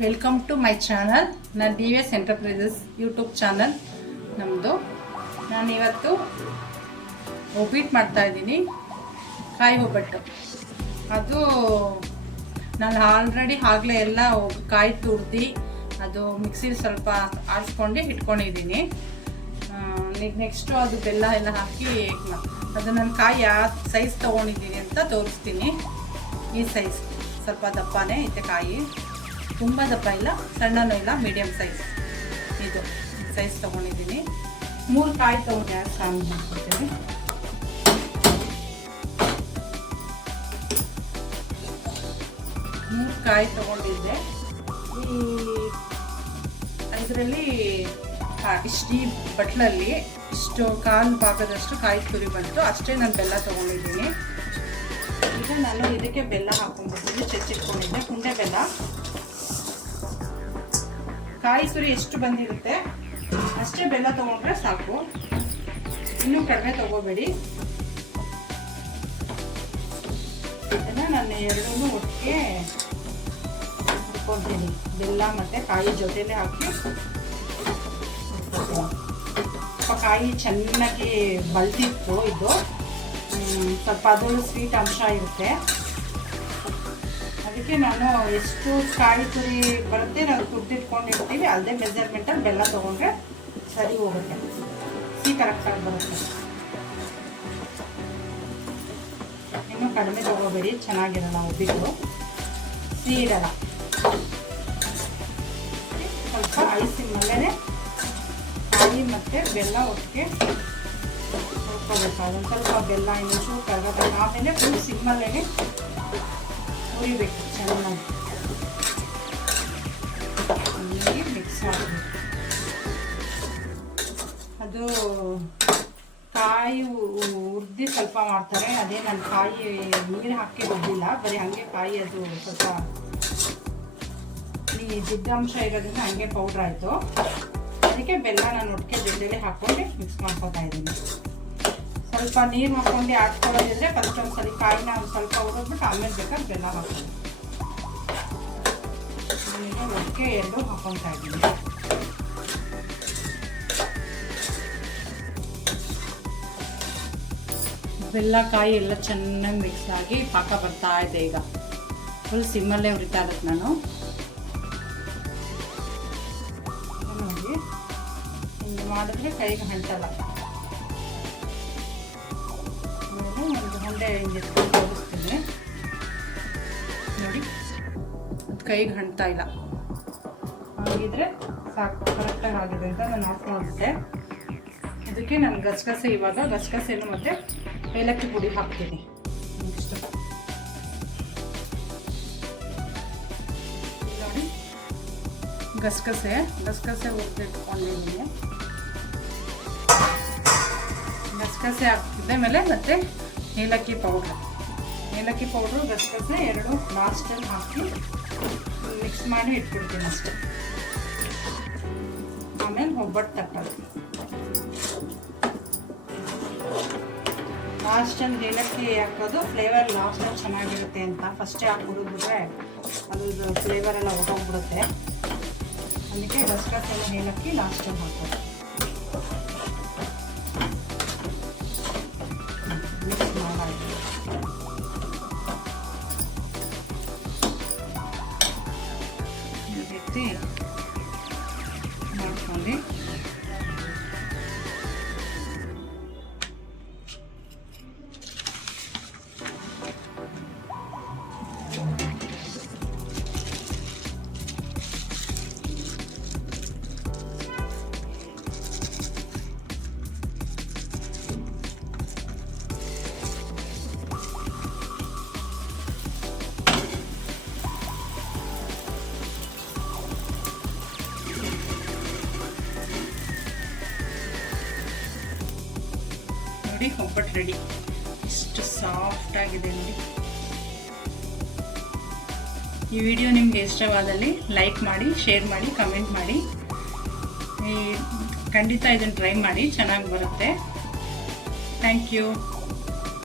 Welcome to my channel. ನಾನು DVS enterprises YouTube channel ನಮ್ಮದು. ನಾನಿವತ್ತು ಒಬ್ಬಟ್ಟು ಮಾಡ್ತಾಯಿದ್ದೀನಿ, ಕಾಯಿ ಒಬ್ಬಟ್ಟು. ಅದು ನಾನು ಆಗಲೇ ಎಲ್ಲ ಕಾಯಿ ತುರ್ದು ಅದು ಮಿಕ್ಸಿಲಿ ಸ್ವಲ್ಪ ಆರಿಸ್ಕೊಂಡು ಇಟ್ಕೊಂಡಿದ್ದೀನಿ. ನೆಕ್ಸ್ಟು ಅದು ಬೆಲ್ಲ ಎಲ್ಲ ಹಾಕಿ ಅದು ನಾನು ಕಾಯಿ ಯಾವ ಸೈಜ್ ತೊಗೊಂಡಿದ್ದೀನಿ ಅಂತ ತೋರಿಸ್ತೀನಿ. ಈ ಸೈಜ್ ಸ್ವಲ್ಪ ದಪ್ಪನೇ ಐತೆ ಕಾಯಿ, ತುಂಬ ದಪ್ಪ ಇಲ್ಲ, ಸಣ್ಣನೂ ಇಲ್ಲ, ಮೀಡಿಯಮ್ ಸೈಜ್. ಇದು ಸೈಜ್ ತೊಗೊಂಡಿದ್ದೀನಿ. 3 ಕಾಯಿ ತೊಗೊಂಡು ಸಾಂಗ್ ಮಾಡ್ಕೊಡ್ತೀನಿ. ಮೂರು ಕಾಯಿ ತೊಗೊಂಡಿದ್ದೆ. ಇದರಲ್ಲಿ ಇಷ್ಟು ಈ ಬಟ್ಲಲ್ಲಿ ಇಷ್ಟು ಕಾಲು ಭಾಗದಷ್ಟು ಕಾಯಿ ತುರಿ ಬಂತು, ಅಷ್ಟೇ ನಾನು ಬೆಲ್ಲ ತೊಗೊಂಡಿದ್ದೀನಿ. ಈಗ ನಾನು ಇದಕ್ಕೆ ಬೆಲ್ಲ ಹಾಕ್ಕೊಂಡ್ಬಿಡ್ತೀನಿ. ಚೆಚ್ಚಿಟ್ಕೊಂಡಿದ್ದೆ ಕುಂಡೆ ಬೆಲ್ಲ. ಕಾಯಿ ತುರಿ ಎಷ್ಟು ಬಂದಿರುತ್ತೆ ಅಷ್ಟೇ ಬೆಲ್ಲ ತೊಗೊಂಡ್ರೆ ಸಾಕು, ಇನ್ನೂ ಕಡಿಮೆ ತೊಗೋಬೇಡಿ. ಇದನ್ನು ನಾನು ಎರಡೂ ಒಟ್ಟಿಗೆ ಹುರ್ಕೊತೀನಿ. ಬೆಲ್ಲ ಮತ್ತು ಕಾಯಿ ಜೊತೆಲೇ ಹಾಕಿ ಕಾಯಿ ಚೆನ್ನಾಗಿ ಬಳ್ದಿತ್ತು. ಇದು ಸ್ವಲ್ಪ ಅದರಲ್ಲೂ ಸ್ವೀಟ್ ಅಂಶ ಇರುತ್ತೆ. ಅದಕ್ಕೆ ನಾನು ಎಷ್ಟು ಕಾಯಿ ತುರಿ ಬರುತ್ತೆ ನಾವು ತುರ್ದಿಟ್ಕೊಂಡಿರ್ತೀವಿ ಅದೇ ಮೆಜರ್ಮೆಂಟಲ್ಲಿ ಬೆಲ್ಲ ತೊಗೊಂಡ್ರೆ ಸರಿ ಹೋಗುತ್ತೆ, ಸಿಹಿ ಕರೆಕ್ಟಾಗಿ ಬರುತ್ತೆ. ಇನ್ನೂ ಕಡಿಮೆ ತೊಗೋಬೇಡಿ, ಚೆನ್ನಾಗಿರಲ್ಲ ಒಬ್ಬಿಟ್ಟು, ಸಿಹಿ ಇರಲ್ಲ. ಸ್ವಲ್ಪ ಐಸಿನಲ್ಲೇ ಕಾಯಿ ಮತ್ತು ಬೆಲ್ಲ ಒಟ್ಟಿಗೆ ಹುರ್ಕೋಬೇಕು. ಅದೊಂದು ಸ್ವಲ್ಪ ಬೆಲ್ಲ ಇನ್ನೊಂಚೂರು ಕರಗಬೇಕು. ಆಮೇಲೆ ಫುಲ್ ಸಿಮ್ಮಲ್ಲೇ ಹುರಿಬೇಕು, ಚೆನ್ನಾಗಿ ಮಿಕ್ಸ್ ಮಾಡಬೇಕು. ಅದು ಕಾಯಿ ಹುರಿದು ಸ್ವಲ್ಪ ಮಾಡ್ತಾರೆ, ಅದೇ ನಾನು ಕಾಯಿ ನೀರು ಹಾಕಿ ರುಬ್ಬಿಲ್ಲ, ಬರೀ ಹಾಗೆ ಕಾಯಿ ಅದು ಸ್ವಲ್ಪ ಜಿಡ್ಡಂಶ ಇರೋದ್ರಿಂದ ಹಾಗೆ ಪೌಡ್ರ್ ಆಯಿತು. ಅದಕ್ಕೆ ಬೆಲ್ಲ ನಾನು ಒಟ್ಟಿಗೆ ಜೊತೆಲೇ ಹಾಕ್ಕೊಂಡು ಮಿಕ್ಸ್ ಮಾಡ್ಕೊತಾ ಇದ್ದೀನಿ. ಸ್ವಲ್ಪ ನೀರು ಹಾಕ್ಕೊಂಡು ಆಡ್ಕೊಳ್ಳೋದಿದ್ರೆ ಫಸ್ಟ್ ಒಂದ್ಸಲ ಕಾಯಿನ ಒಂದು ಸ್ವಲ್ಪ ಹುರಿದ್ಬಿಟ್ಟು ಆಮೇಲೆ ಬೇಕಾದ್ರೆ ಬೆಲ್ಲ ಹಾಕ್ತೀನಿ. ಒಟ್ಟಿಗೆ ಎರಡು ಹಾಕ್ಕೊತಾ ಇದ್ದೀನಿ. ಬೆಲ್ಲ ಕಾಯಿ ಎಲ್ಲ ಚೆನ್ನಾಗಿ ಮಿಕ್ಸ್ ಆಗಿ ಪಾಕ ಬರ್ತಾ ಇದೆ. ಈಗ ಫುಲ್ ಸಿಮ್ಮಲ್ಲೇ ಹುರಿತಾ ಇರುತ್ತೆ. ನಾನು ನೋಡಿ ಹಿಂಗೆ ಮಾಡಿದ್ರೆ ಕೈಗೆ ಅಂಟಲ್ಲ. ಆಮೇಲೆ ಒಂದು ಹೊಂಡೆ ಹಿಂಗೆ ತೋರಿಸ್ತೀನಿ ನೋಡಿ, ಅದು ಕೈಗೆ ಅಂಟ್ತಾ ಇಲ್ಲ. ಹಾಗಿದ್ರೆ ಸಾಕು, ಕರೆಕ್ಟಾಗಿ ಆಗಿದೆ ಅಂತ ನಾನು ಆಫ್ ಮಾಡಿಬಿಟ್ಟೆ. ಇದಕ್ಕೆ ನಾನು ಗಸಗಸೆ, ಇವಾಗ ಗಸಗಸೆನು ಮತ್ತು ಏಲಕ್ಕಿ ಪುಡಿ ಹಾಕ್ತೀನಿ. ಇಷ್ಟು ನೋಡಿ, ಗಸಗಸೆ ಹುರಿದಿಟ್ಕೊಂಡಿದ್ದೀನಿ. ಗಸಗಸೆ ಹಾಕ್ತಿದ್ದೆ ಮೇಲೆ ಮತ್ತು ಏಲಕ್ಕಿ ಪೌಡ್ರು ಗಸಗಸೆ ಎರಡು ಲಾಸ್ಟಲ್ಲಿ ಹಾಕಿ ಮಿಕ್ಸ್ ಮಾಡಿ ಇಟ್ಬಿಡ್ತೀನಿ ಅಷ್ಟೇ. ಆಮೇಲೆ ಒಬ್ಬಟ್ಟು ತಟ್ಟೋದು. ಲಾಸ್ಟಲ್ಲಿ ಏಲಕ್ಕಿ ಹಾಕೋದು ಫ್ಲೇವರ್ ಲಾಸ್ಟಲ್ಲಿ ಚೆನ್ನಾಗಿರುತ್ತೆ ಅಂತ. ಫಸ್ಟೇ ಹಾಕಿ ಹುರಿದ್ಬಿಟ್ರೆ ಅದ್ರದ್ದು ಫ್ಲೇವರೆಲ್ಲ ಹೊರಟೋಗ್ಬಿಡುತ್ತೆ. ಅದಕ್ಕೆ ಗಸಗಸೆ ಏಲಕ್ಕಿ ಲಾಸ್ಟಲ್ಲಿ ಹಾಕೋದು. ಮಿಕ್ಸ್ ಮಾಡಾಯಿತು. ಈ ರೀತಿ ಮಾಡ್ಕೊಂಡು ಒಬ್ಬಟ್ಟು ರೆಡಿ. ಇಷ್ಟು ಸಾಫ್ಟ್ ಆಗಿದೆ ನೋಡಿ. ಈ ವಿಡಿಯೋ ನಿಮಗೆ ಇಷ್ಟವಾದಲ್ಲಿ ಲೈಕ್ ಮಾಡಿ, ಶೇರ್ ಮಾಡಿ, ಕಮೆಂಟ್ ಮಾಡಿ. ಖಂಡಿತ ಇದನ್ನು ಟ್ರೈ ಮಾಡಿ, ಚೆನ್ನಾಗಿ ಬರುತ್ತೆ. Thank you.